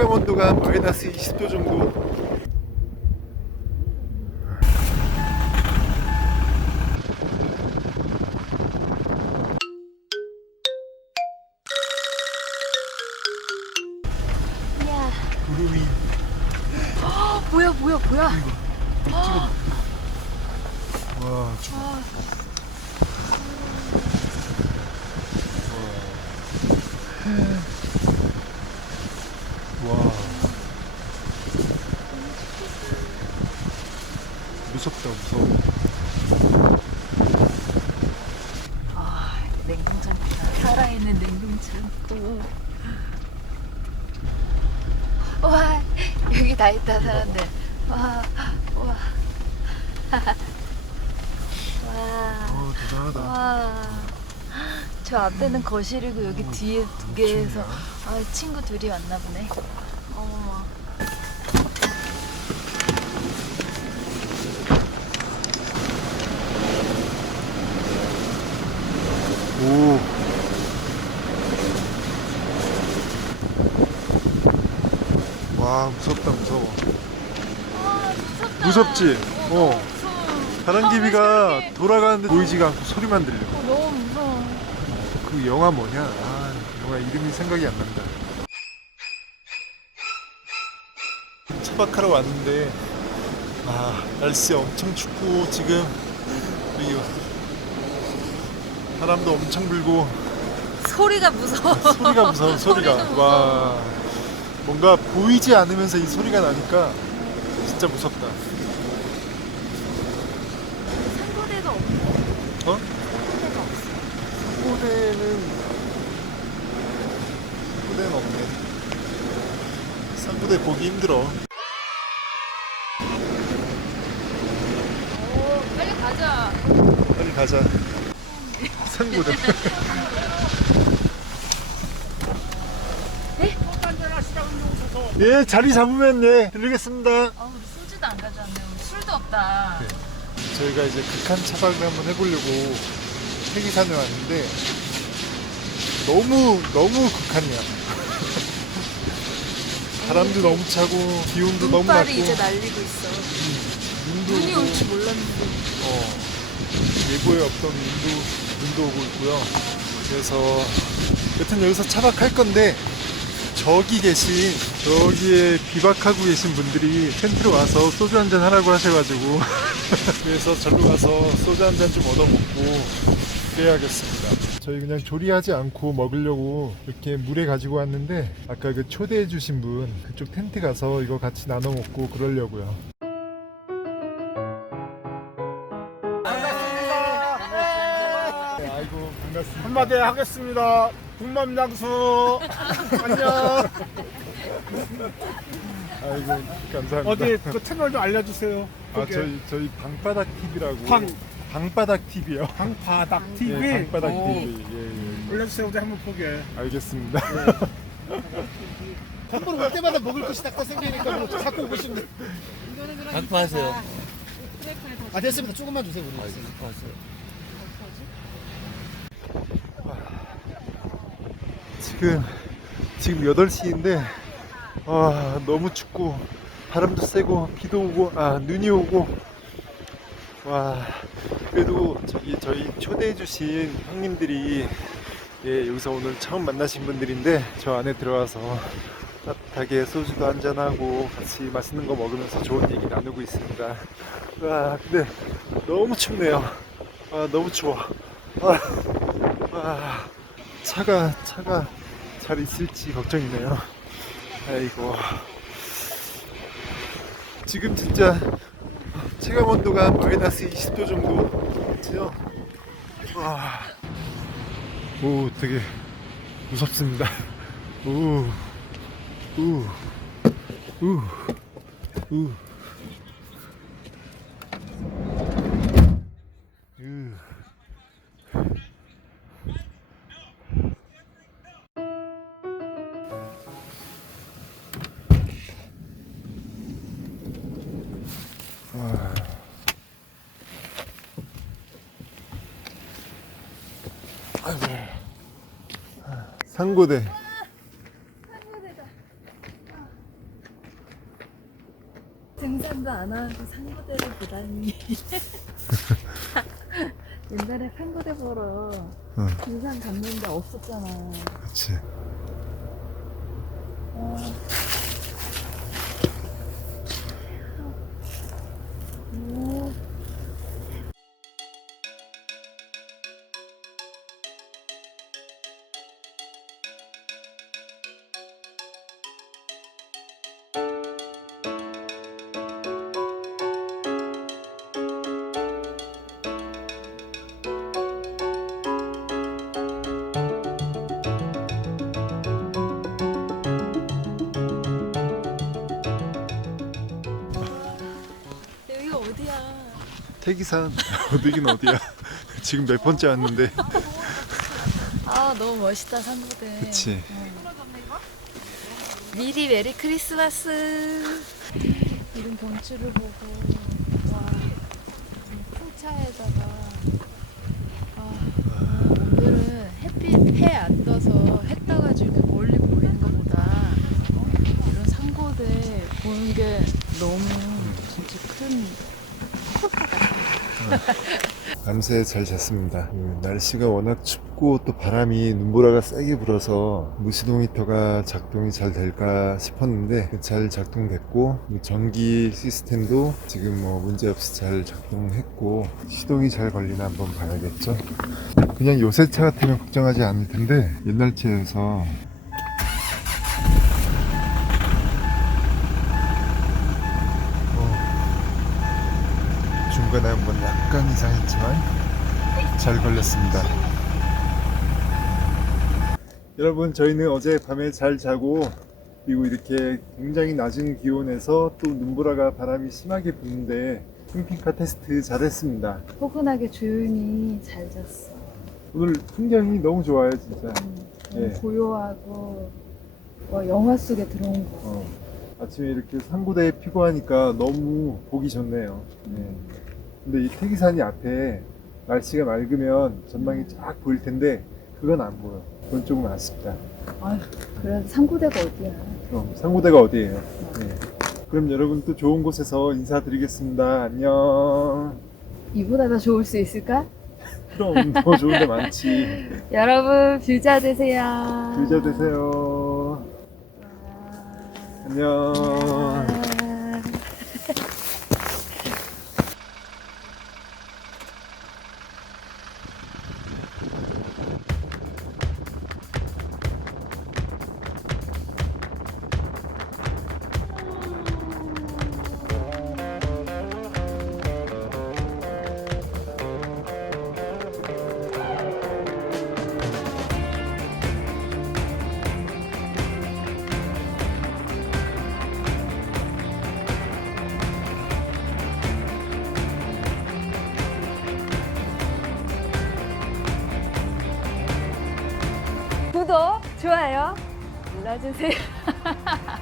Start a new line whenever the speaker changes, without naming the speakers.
체감 온도가 마이너스 20도 정도.
야,
구름이
뭐야, 뭐야, 뭐야?
와 춥.
아,
와. 무섭다 무서워.
아, 냉동창 살아있는 냉동창 또. 와, 여기 다 있다 사람들. 와, 와, 와,
어 대단하다.
와. 저 앞에는 거실이고 여기
어,
뒤에 두 개에서
층이야?
아 친구 둘이 왔나 보네. 어
와 무섭다 무서워.
아 무섭다.
무섭지? 어.
어. 무서워.
바람개비가
아,
돌아가는데 보이지가 않고 소리만 들려.
어, 너무 무서워.
그 영화 뭐냐? 아 영화 이름이 생각이 안 난다. 차박하러 왔는데 아 날씨 엄청 춥고 지금 그리고 바람도 엄청 불고
소리가 무서워.
소리가 무서워 소리가
소리도 무서워.
와 뭔가 보이지 않으면서 이 소리가 나니까 진짜 무섭다
산고대가 없네.
어?
산고대가 없어.
상고대는 상고대는 없네 상고대 보기 힘들어
오, 빨리 가자.
빨리 가자 상고대 예 자리 잡으면 예 들리겠습니다
아, 우리 소주도 안 가져왔네. 우리 술도 없다.
네. 저희가 이제 극한 차박을 한번 해보려고 태기산에 왔는데 너무 너무 극한이야. 바람도 너무 차고 기온도 너무 낮고
눈발이 이제 날리고 있어.
눈도
눈이
오고,
올 줄 몰랐는데.
어, 예보에 없던 눈도 눈도 오고 있고요. 그래서 여튼 여기서 차박할 건데 저기 계신 저기에 비박하고 계신 분들이 텐트로 와서 소주 한 잔 하라고 하셔가지고 그래서 절로 가서 소주 한 잔 좀 얻어먹고 그래야겠습니다. 저희 그냥 조리하지 않고 먹으려고 이렇게 물에 가지고 왔는데 아까 그 초대해 주신 분 그쪽 텐트 가서 이거 같이 나눠 먹고 그러려고요. 네, 아이고 반갑습니다.
한마디 하겠습니다. 군맘 장수 안녕.
아이고 감사합니다.
어디 그 채널 좀 알려주세요.
아
그게
저희 저희 방바닥 TV라고
방.
방바닥 TV요.
방바닥 TV.
예, 방바닥
오,
TV. 예, 예.
올려주세요. 우리 한번 보게.
알겠습니다.
한번 올 때마다 먹을 것이 딱 생기니까 뭐 자꾸 오고 싶네.
각파하세요.
아 됐습니다. 조금만 주세요. 우리.
각 파하세요.
지금 지금 8시인데 와 너무 춥고 바람도 세고 비도 오고 아 눈이 오고 와 그래도 저기 저희 초대해 주신 형님들이 예 여기서 오늘 처음 만나신 분들인데 저 안에 들어와서 따뜻하게 소주도 한잔 하고 같이 맛있는 거 먹으면서 좋은 얘기 나누고 있습니다. 와 근데 너무 춥네요. 아 너무 추워. 아, 아 차가 차가 잘 있을지 걱정이네요. 아이고 지금 진짜 체감 온도가 마이너스 20도 정도 지요. 와. 오 되게 무섭습니다. 오. 우. 우. 우. 아이고.
상고대. 안 하고 상고대를 보다니. 옛날에 상고대 보러 등산 갔는데 없었잖아.
그렇지. 태기산 어디긴 어디야? 지금 몇 번째 왔는데.
아 너무 멋있다 상고대.
그치.
미리 메리 크리스마스. 이런 경치를 보고 와 풍차에다가 아, 오늘은 햇빛 해 안 떠서 해 떠가지고 이렇게 멀리 보이는 것보다 어? 이런 상고대 보는 게 너무 진짜 큰
밤새 잘 잤습니다. 그 날씨가 워낙 춥고 또 바람이 눈보라가 세게 불어서 무시동 히터가 작동이 잘 될까 싶었는데 잘 작동됐고 전기 시스템도 지금 뭐 문제없이 잘 작동했고 시동이 잘 걸리나 한번 봐야겠죠. 그냥 요새 차 같으면 걱정하지 않을 텐데 옛날 차여서 중간에 한번 약간 이상했지만 잘 걸렸습니다. 여러분 저희는 어제 밤에 잘 자고 그리고 이렇게 굉장히 낮은 기온에서 또 눈보라가 바람이 심하게 부는데 캠핑카 테스트 잘했습니다.
포근하게 조용히 잘 잤어.
오늘 풍경이 너무 좋아요 진짜.
너무
예.
고요하고 와, 영화 속에 들어온 거.
어, 아침에 이렇게 상고대에 피고 하니까 너무 보기 좋네요. 네. 근데 이 태기산이 앞에 날씨가 맑으면 전망이 쫙 보일 텐데 그건 안 보여. 그건 조금 아쉽다.
아휴, 그래도 상고대가 어디야?
그럼 상고대가 어디예요? 네. 그럼 여러분 또 좋은 곳에서 인사드리겠습니다. 안녕.
이보다 더 좋을 수 있을까?
그럼 더 좋은 데 많지.
여러분 부자 되세요.
부자 되세요. 안녕.
구독, 좋아요 눌러주세요.